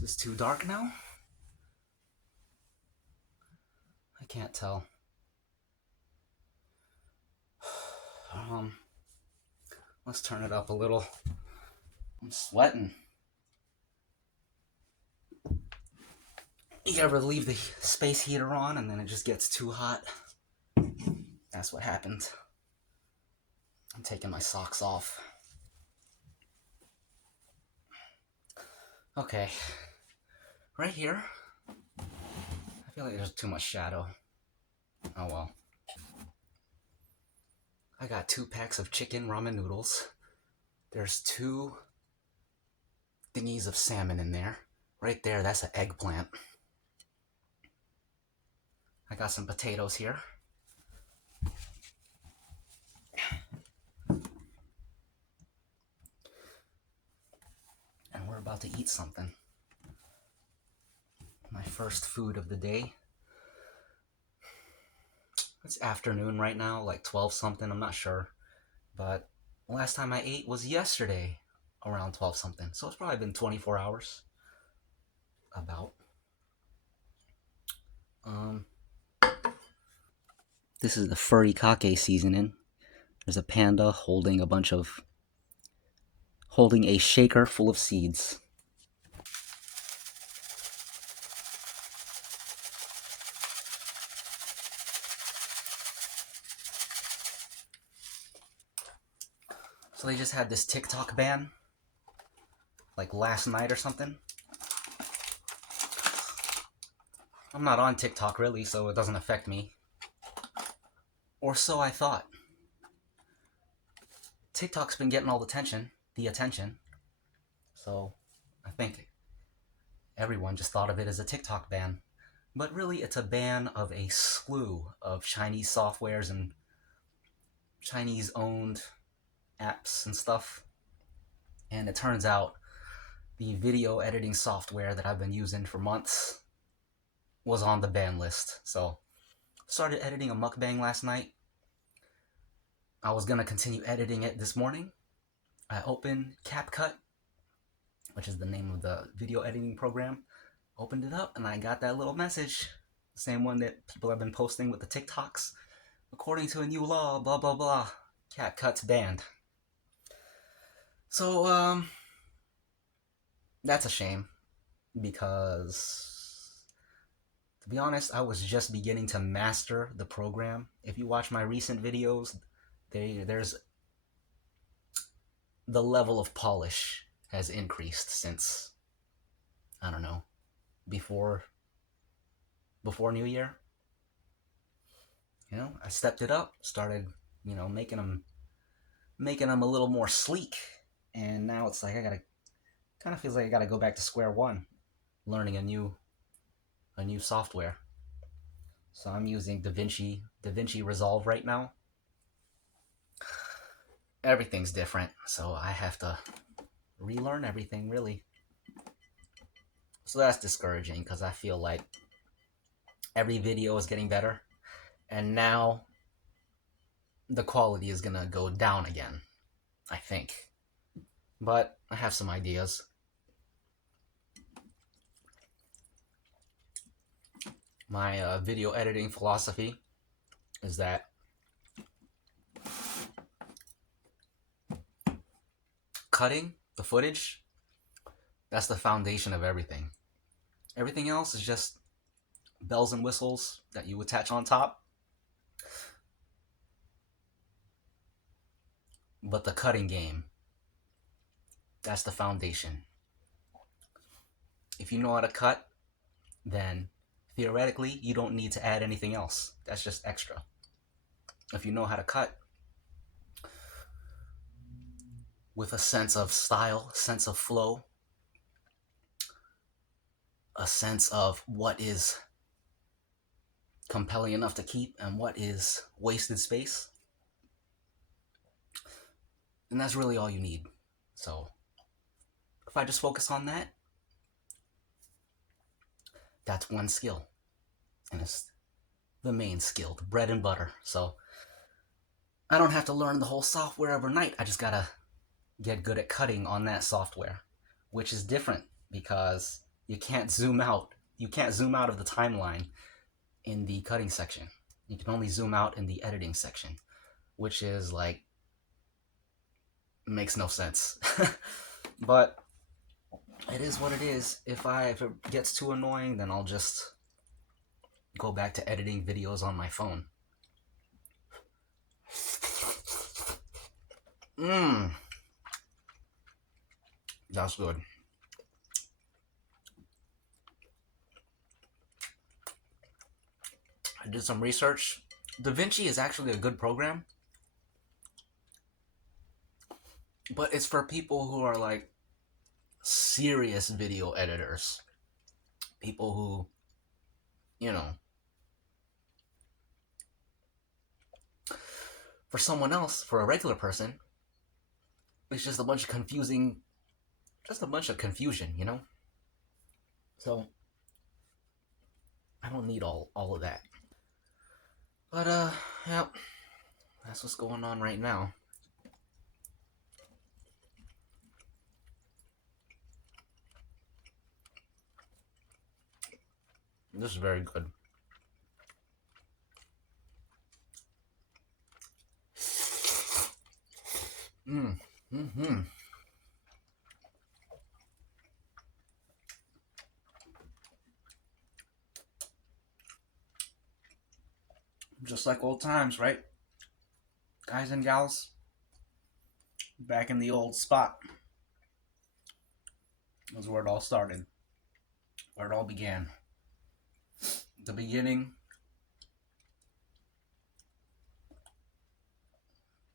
Is this too dark now? I can't tell. Let's turn it up a little. I'm sweating. You ever leave the space heater on and then it just gets too hot? That's what happened. I'm taking my socks off. Okay. Right here. I feel like there's too much shadow. Oh well. I got 2 packs of chicken ramen noodles. There's 2 thingies of salmon in there. Right there, that's an eggplant. I got some potatoes here. And we're about to eat something. My first food of the day. It's afternoon right now, like 12 something, I'm not sure. But last time I ate was yesterday, around 12 something. So it's probably been 24 hours. About. This is the furikake seasoning. There's a panda holding a shaker full of seeds. So they just had this TikTok ban, like last night or something. I'm not on TikTok really, so it doesn't affect me. Or so I thought. TikTok's been getting all the attention. So I think everyone just thought of it as a TikTok ban. But really, it's a ban of a slew of Chinese softwares and Chinese-owned apps and stuff. And it turns out the video editing software that I've been using for months was on the ban list. So started editing a mukbang last night. I was gonna continue editing it this morning. I opened CapCut, which is the name of the video editing program. Opened it up and I got that little message. The same one that people have been posting with the TikToks. According to a new law, blah blah blah, CapCut's banned. So that's a shame, because to be honest, I was just beginning to master the program. If you watch my recent videos, there's the level of polish has increased since, I don't know, before New Year. I stepped it up, started, making them a little more sleek, and now it's like kind of feels like I gotta go back to square one, learning a new software. So I'm using DaVinci Resolve right now. Everything's different, so I have to relearn everything, really. So that's discouraging, because I feel like every video is getting better, and now the quality is gonna go down again, I think. But I have some ideas. My video editing philosophy is that cutting the footage, that's the foundation of everything. Everything else is just bells and whistles that you attach on top. But the cutting game, that's the foundation. If you know how to cut, then theoretically you don't need to add anything else. That's just extra. If you know how to cut with a sense of style, sense of flow, a sense of what is compelling enough to keep and what is wasted space, and that's really all you need. So if I just focus on that, that's one skill, and it's the main skill, the bread and butter. So I don't have to learn the whole software overnight. I just gotta get good at cutting on that software, which is different because You can't zoom out. You can't zoom out of the timeline in the cutting section. You can only zoom out in the editing section, which is like, makes no sense. But it is what it is. If it gets too annoying, then I'll just go back to editing videos on my phone. That's good. I did some research. DaVinci is actually a good program, but it's for people who are like serious video editors. People who, you know, for someone else, for a regular person, it's just a bunch of confusion, you know? So, I don't need all of that. But, yeah, that's what's going on right now. This is very good. Just like old times, right? Guys and gals, back in the old spot. Was where it all started. Where it all began. The beginning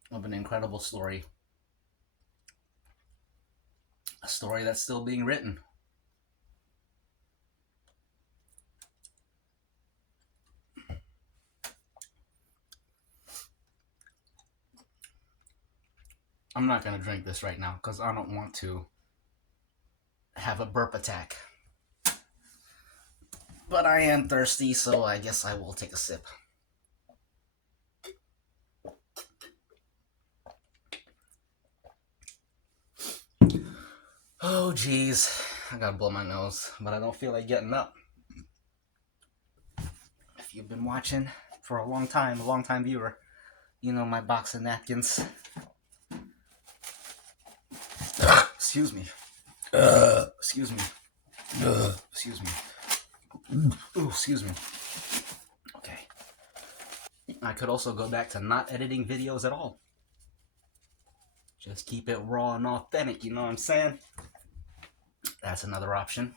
of an incredible story. A story that's still being written. I'm not going to drink this right now because I don't want to have a burp attack. But I am thirsty, so I guess I will take a sip. Oh, geez. I gotta blow my nose, but I don't feel like getting up. If you've been watching for a long time viewer, you know my box of napkins. Excuse me. Excuse me. Excuse me. Ooh, excuse me. Okay. I could also go back to not editing videos at all. Just keep it raw and authentic, you know what I'm saying? That's another option.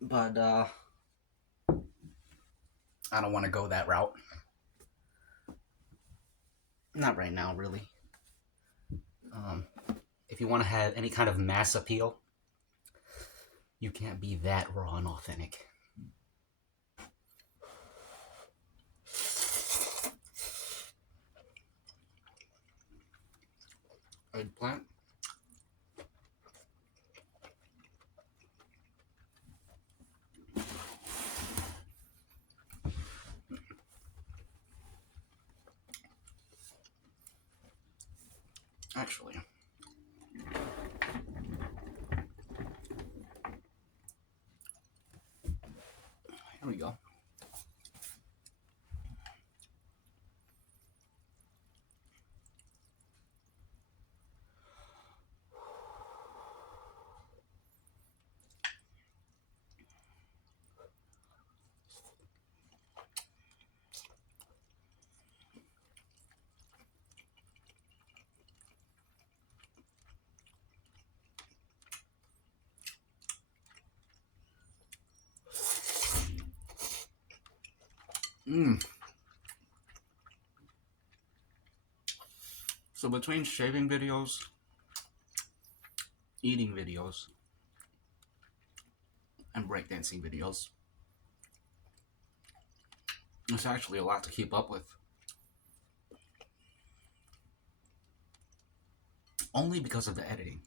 But, I don't want to go that route. Not right now, really. If you want to have any kind of mass appeal, you can't be that raw and authentic. Eggplant. Actually, here we go. So between shaving videos, eating videos, and breakdancing videos, it's actually a lot to keep up with. Only because of the editing.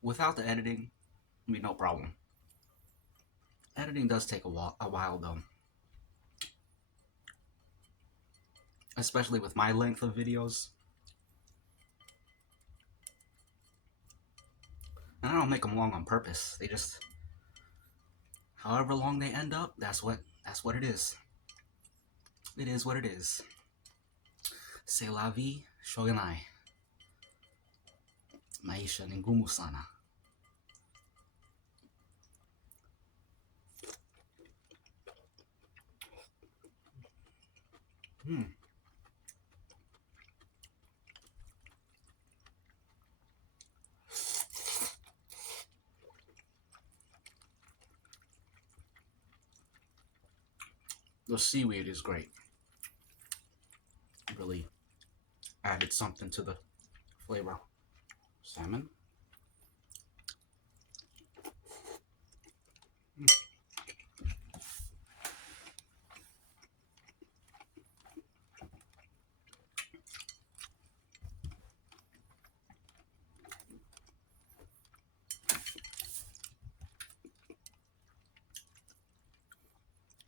Without the editing, it'd be no problem. Editing does take a while though. Especially with my length of videos. And I don't make them long on purpose. They just, however long they end up, that's what it is. It is what it is. C'est la vie, shogunai. Maisha ni ngumu sana. The seaweed is great. It really added something to the flavor. Salmon.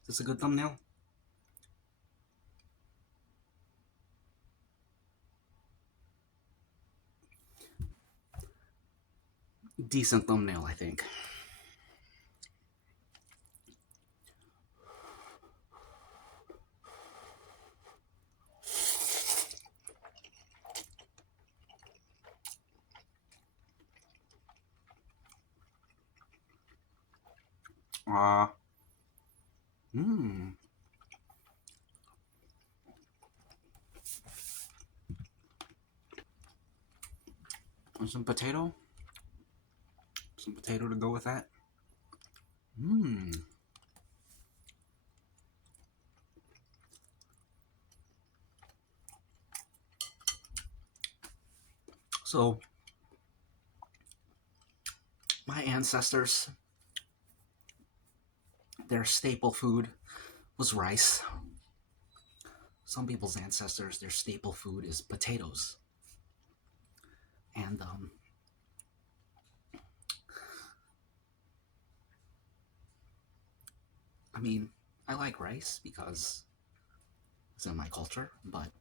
Is this a good thumbnail? Decent thumbnail, I think. And some potato. Some potato to go with that. So, my ancestors, their staple food was rice. Some people's ancestors, their staple food is potatoes. And I mean, I like rice because it's in my culture, but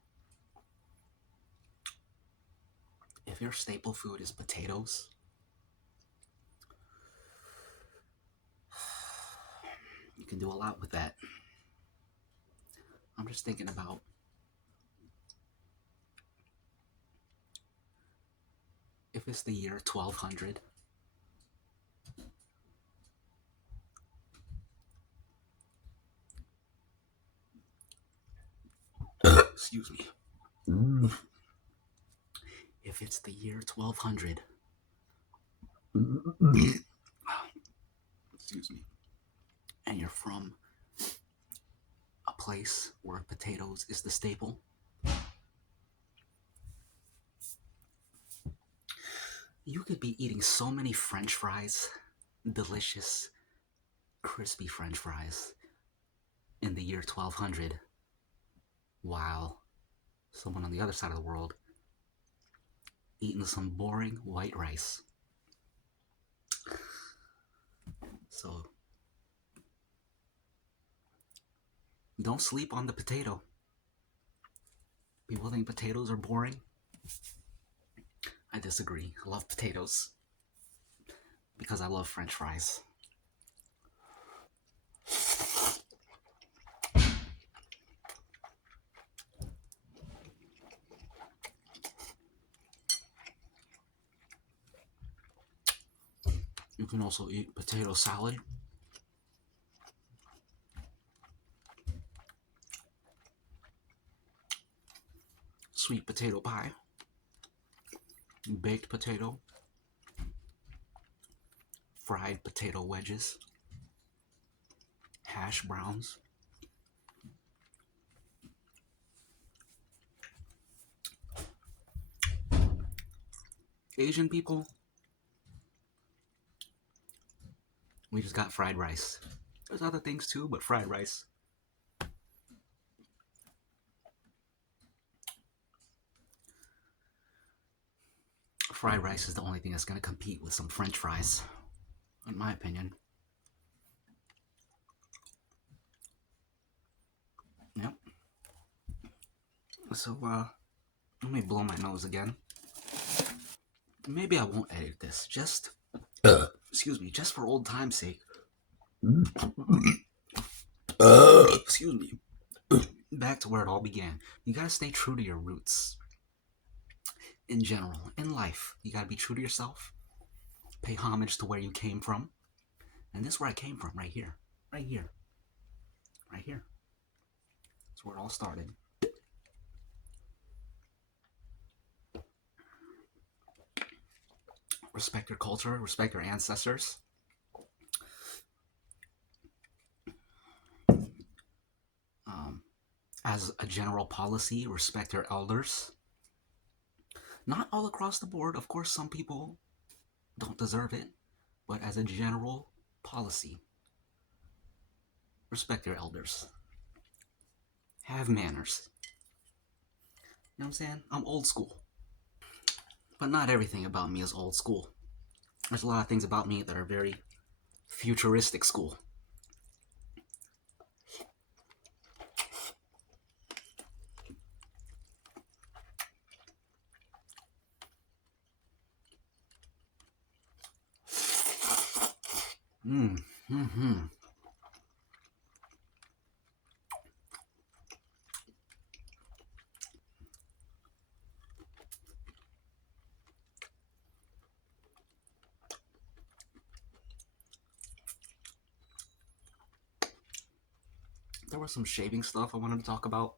if your staple food is potatoes, you can do a lot with that. I'm just thinking about if it's the year 1200, excuse me. If it's the year 1200, excuse me, and you're from a place where potatoes is the staple, you could be eating so many French fries, delicious, crispy French fries, in the year 1200, while someone on the other side of the world eating some boring white rice. So, don't sleep on the potato. People think potatoes are boring. I disagree. I love potatoes because I love French fries. You can also eat potato salad, sweet potato pie, baked potato, fried potato wedges, hash browns. Asian people, we just got fried rice. There's other things too, but fried rice. Fried rice is the only thing that's going to compete with some French fries, in my opinion. Yep. So, let me blow my nose again. Maybe I won't edit this. Just Excuse me, just for old time's sake. Excuse me. Back to where it all began. You gotta stay true to your roots. In general, in life, you gotta be true to yourself. Pay homage to where you came from. And this is where I came from, right here. Right here. Right here. That's where it all started. Respect your culture, respect your ancestors. As a general policy, respect your elders. Not all across the board. Of course, some people don't deserve it. But as a general policy, respect your elders. Have manners. You know what I'm saying? I'm old school. But not everything about me is old school. There's a lot of things about me that are very futuristic school. There was some shaving stuff I wanted to talk about,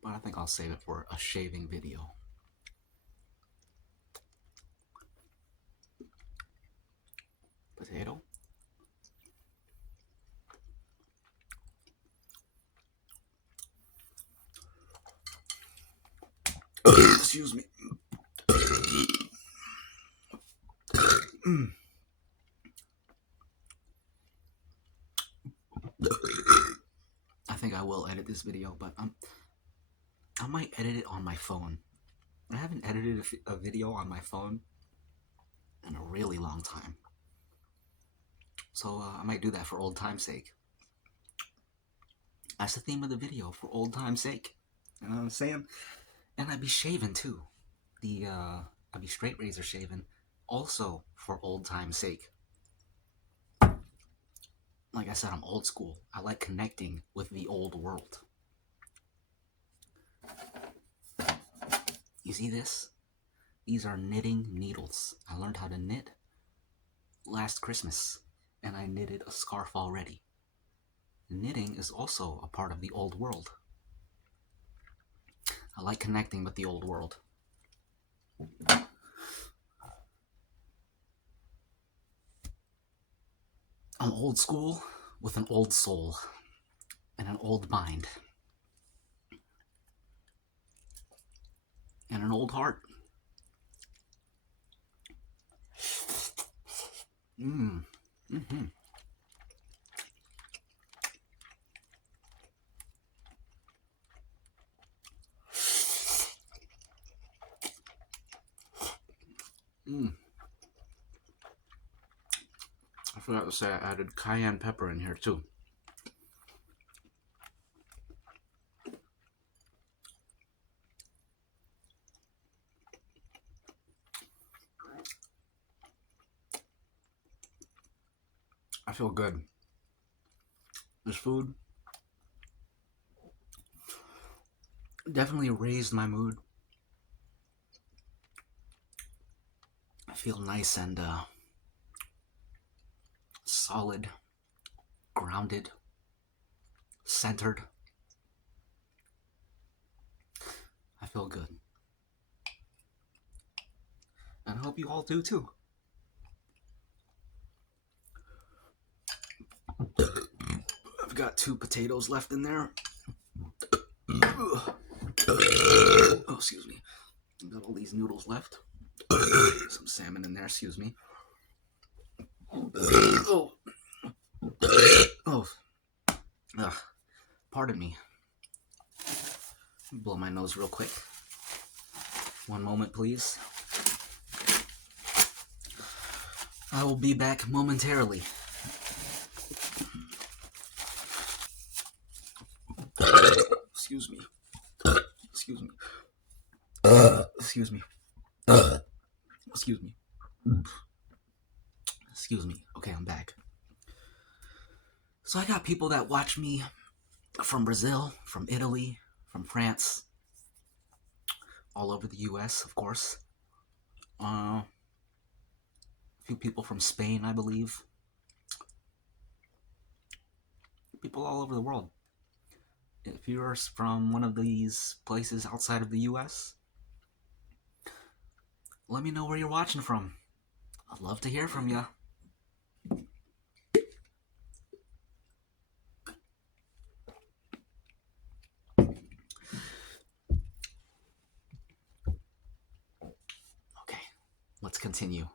but I think I'll save it for a shaving video. Potato. Excuse me. I think I will edit this video, but I might edit it on my phone. I haven't edited a video on my phone in a really long time. So I might do that for old time's sake. That's the theme of the video, for old time's sake. You know what I'm saying? And I'd be shaving too. I'd be straight razor shaving, also for old time's sake. Like I said, I'm old school. I like connecting with the old world. You see this? These are knitting needles. I learned how to knit last Christmas, and I knitted a scarf already. Knitting is also a part of the old world. I like connecting with the old world. I'm old school with an old soul and an old mind and an old heart. I forgot to say I added cayenne pepper in here too. I feel good. This food definitely raised my mood. I feel nice and solid, grounded, centered. I feel good. And I hope you all do too. I've got 2 potatoes left in there. Oh, excuse me. I've got all these noodles left. Some salmon in there, excuse me. Oh. Pardon me. Blow my nose real quick. One moment, please. I will be back momentarily. Excuse me. Excuse me. Excuse me. Excuse me. Excuse me. Okay, I'm back. So I got people that watch me from Brazil, from Italy, from France, all over the US, of course. A few people from Spain, I believe. People all over the world. If you're from one of these places outside of the US, let me know where you're watching from. I'd love to hear from you. Okay, let's continue.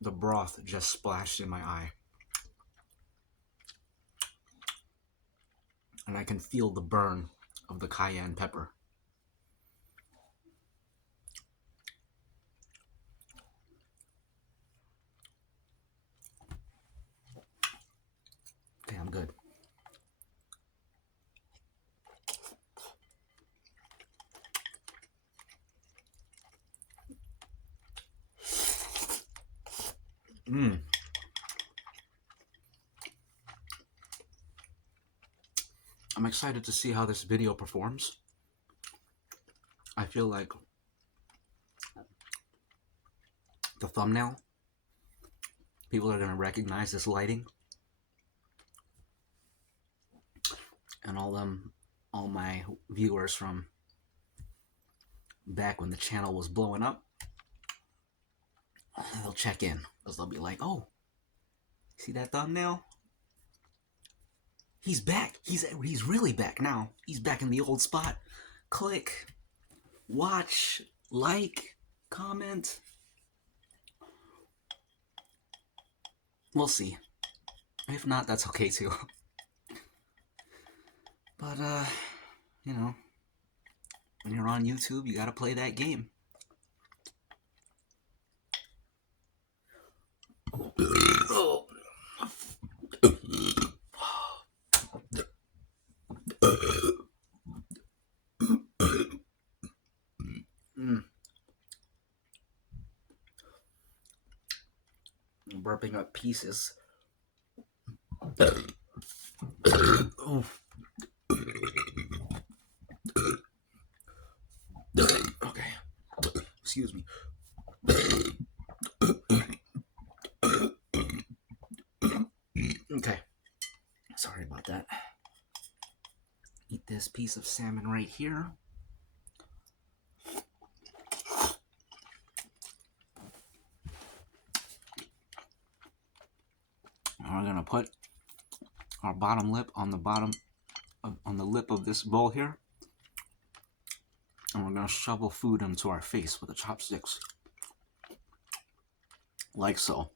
The broth just splashed in my eye. And I can feel the burn of the cayenne pepper. Okay, I'm good. I'm excited to see how this video performs. I feel like the thumbnail, people are going to recognize this lighting. And all my viewers from back when the channel was blowing up, they'll check in because they'll be like, oh, see that thumbnail? He's back. He's really back now. He's back in the old spot. Click, watch, like, comment. We'll see. If not, that's okay too. But, you know, when you're on YouTube, you gotta play that game. I'm burping up pieces. Oh. Okay. Excuse me. Okay. Sorry about that. Eat this piece of salmon right here. And we're gonna put our bottom lip on the lip of this bowl here, and we're gonna shovel food into our face with the chopsticks, like so.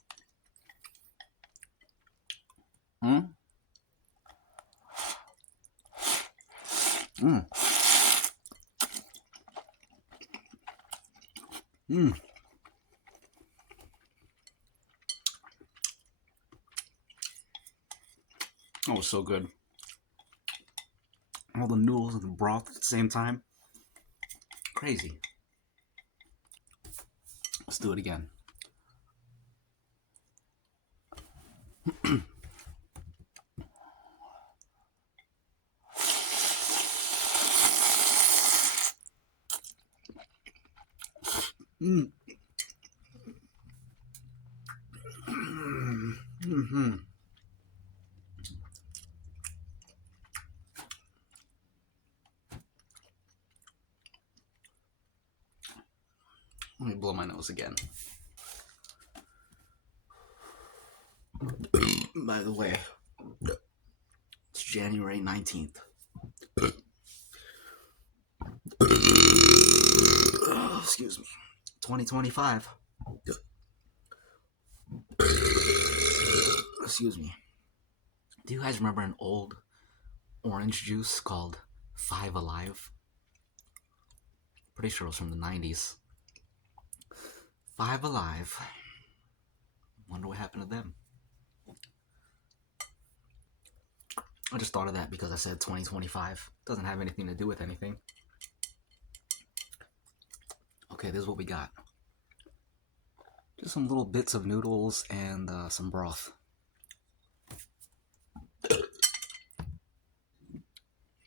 Oh, so good. All the noodles and the broth at the same time. Crazy. Let's do it again. Let me blow my nose again. By the way, it's January 19th. Excuse me. 2025. Excuse me. Do you guys remember an old orange juice called 5 Alive? Pretty sure it was from the 90s. Five Alive. Wonder what happened to them. I just thought of that because I said 2025. Doesn't have anything to do with anything. Okay, this is what we got. Just some little bits of noodles and some broth. Make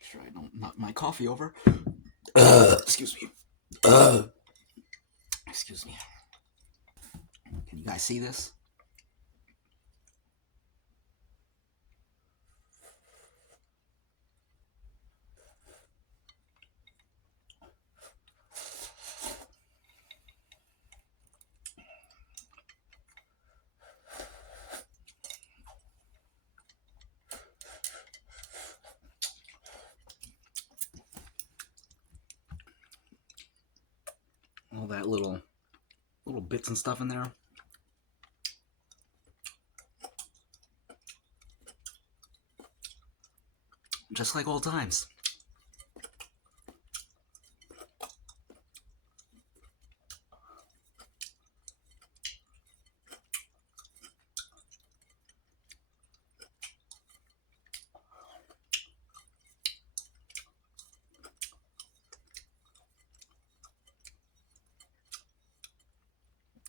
sure I don't knock my coffee over. Excuse me. Excuse me. Can you guys see this? All that little bits and stuff in there. Just like old times.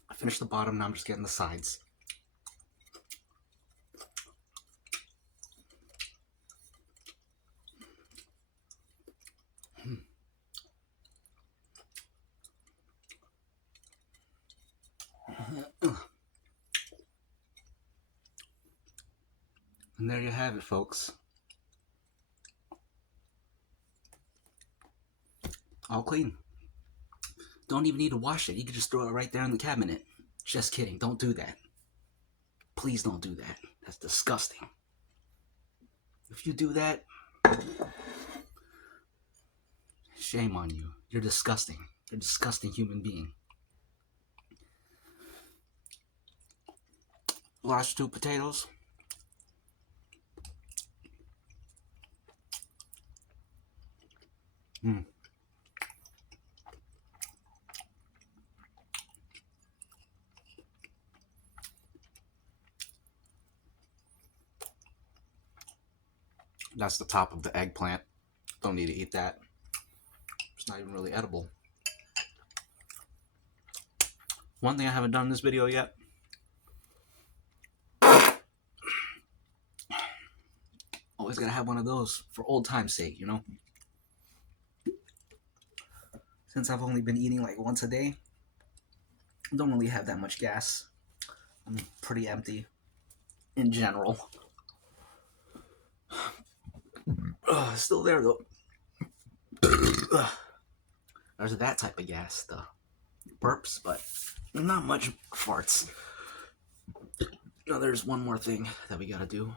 I finished the bottom, now I'm just getting the sides. And there you have it, folks. All clean. Don't even need to wash it. You can just throw it right there in the cabinet. Just kidding. Don't do that. Please don't do that. That's disgusting. If you do that, shame on you. You're disgusting. You're a disgusting human being. Large stewed potatoes. That's the top of the eggplant. Don't need to eat that. It's not even really edible. One thing I haven't done in this video yet. Always gotta have one of those for old time's sake, you know? Since I've only been eating like once a day, I don't really have that much gas. I'm pretty empty in general. Still there though. There's that type of gas, the burps, but not much farts. Now there's one more thing that we gotta do,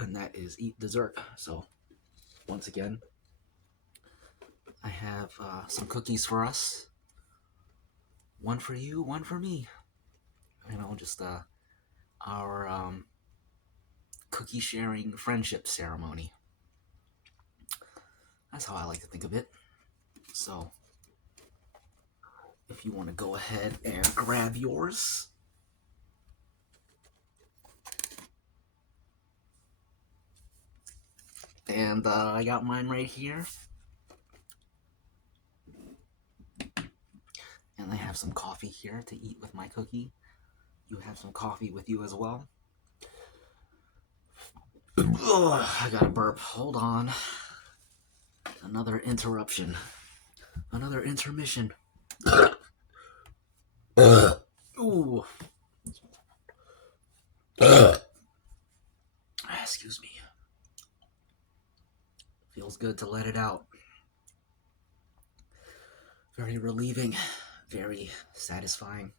and that is eat dessert. So once again, I have some cookies for us. One for you, one for me. You know, just our cookie sharing friendship ceremony. That's how I like to think of it. So if you want to go ahead and grab yours. And I got mine right here. And I have some coffee here to eat with my cookie. You have some coffee with you as well. Ugh, I got a burp. Hold on. Another interruption. Another intermission. Ooh. Excuse me. Feels good to let it out. Very relieving. Very satisfying.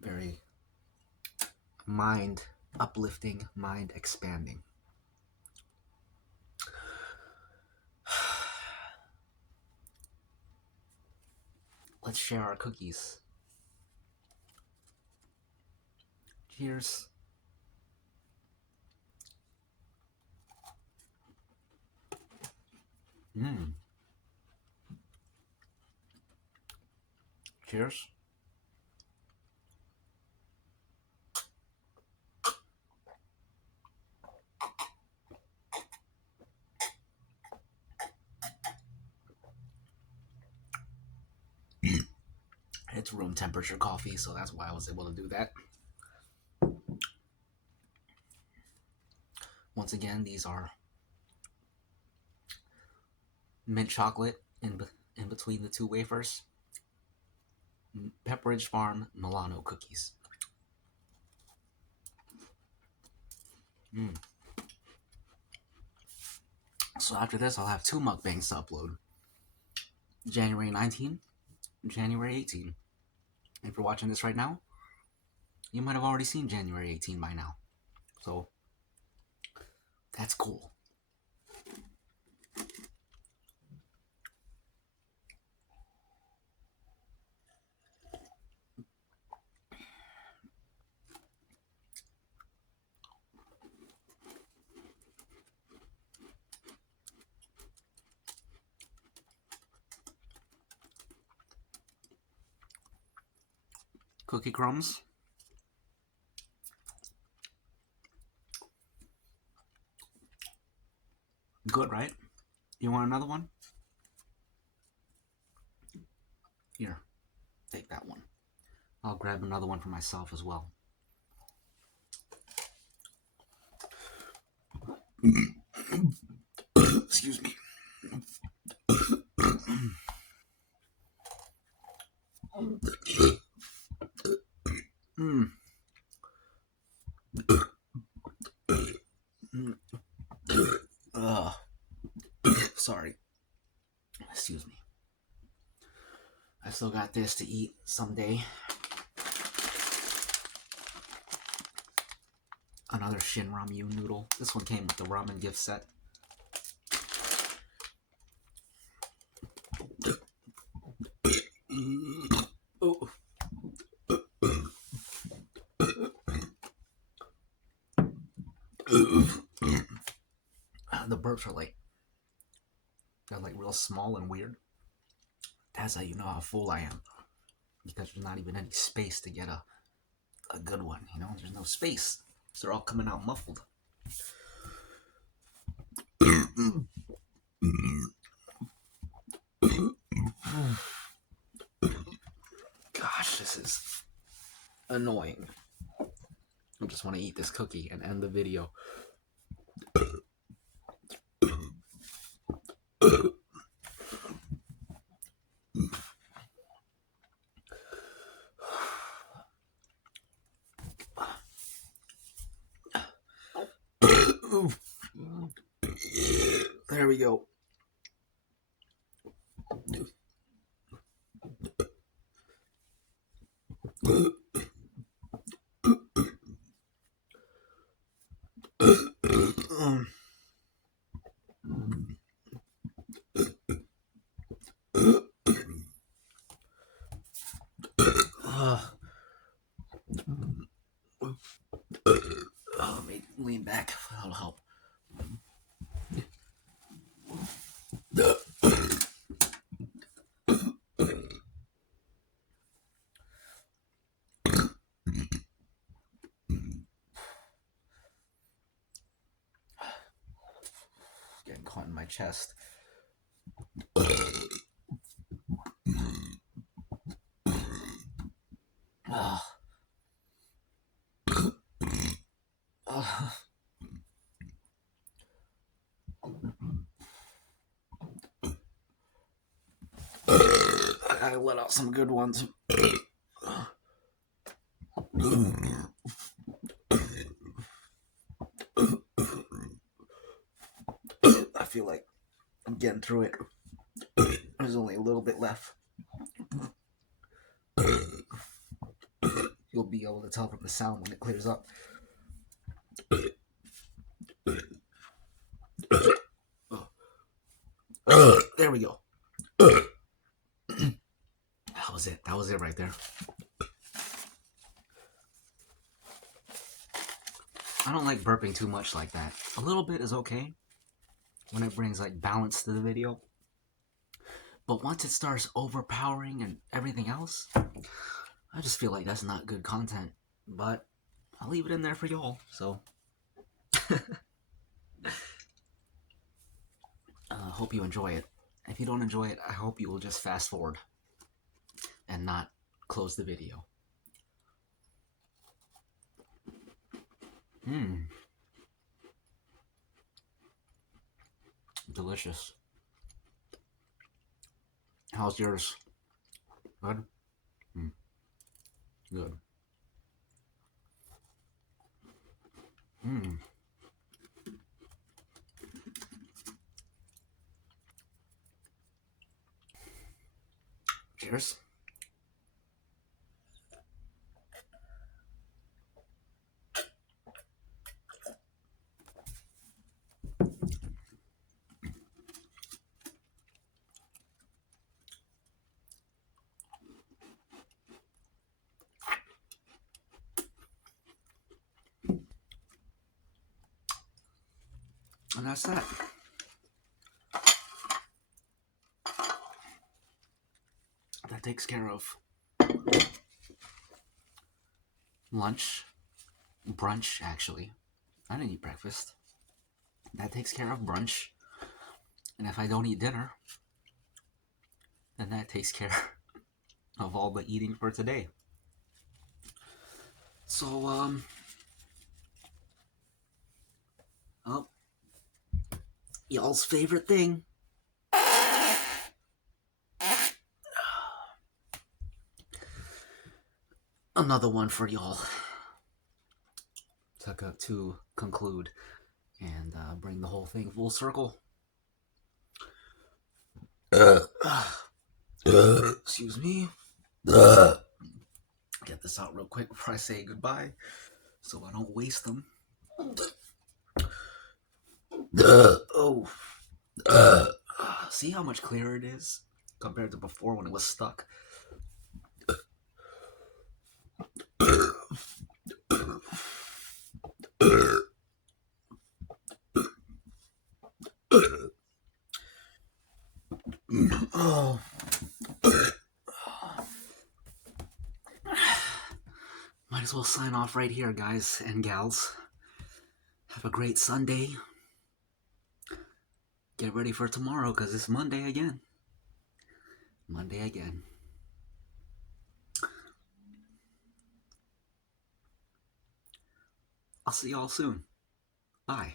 Very mind uplifting, mind expanding. Let's share our cookies. Cheers. Mmm. Cheers. It's room temperature coffee, so that's why I was able to do that. Once again, these are mint chocolate in between the two wafers. Pepperidge Farm Milano cookies. Mm. So after this, I'll have 2 mukbangs to upload. January 19, January 18. If you're watching this right now, you might have already seen January 18 by now. So that's cool. Cookie crumbs. Good, right? You want another one? Here, take that one. I'll grab another one for myself as well. Excuse me. Mm. Sorry. Excuse me. I still got this to eat someday. Another Shin Ramyun noodle. This one came with the ramen gift set. Oh. The burps are they're like real small and weird. That's how you know how full I am. Because there's not even any space to get a good one, you know? There's no space. So they're all coming out muffled. Gosh, this is annoying. I just want to eat this cookie and end the video. There we go. Let me lean back. That'll help. Getting caught in my chest. I let out some good ones. I feel like I'm getting through it. There's only a little bit left. You'll be able to tell from the sound when it clears up. There we go. That was it. That was it right there. I don't like burping too much like that. A little bit is okay when it brings like balance to the video. But once it starts overpowering and everything else, I just feel like that's not good content. But I'll leave it in there for y'all. So, hope you enjoy it. If you don't enjoy it, I hope you will just fast forward and not close the video. Delicious. How's yours? Good? Good. Cheers. And that's that. That takes care of lunch, brunch, actually. I didn't eat breakfast. That takes care of brunch. And if I don't eat dinner, then that takes care of all the eating for today. So, oh, y'all's favorite thing. Another one for y'all to conclude and bring the whole thing full circle. Excuse me. Get this out real quick before I say goodbye so I don't waste them. Oh. See how much clearer it is compared to before when it was stuck? Oh. Might as well sign off right here, guys and gals. Have a great Sunday. Get ready for tomorrow, because it's Monday again. Monday again. I'll see y'all soon. Bye.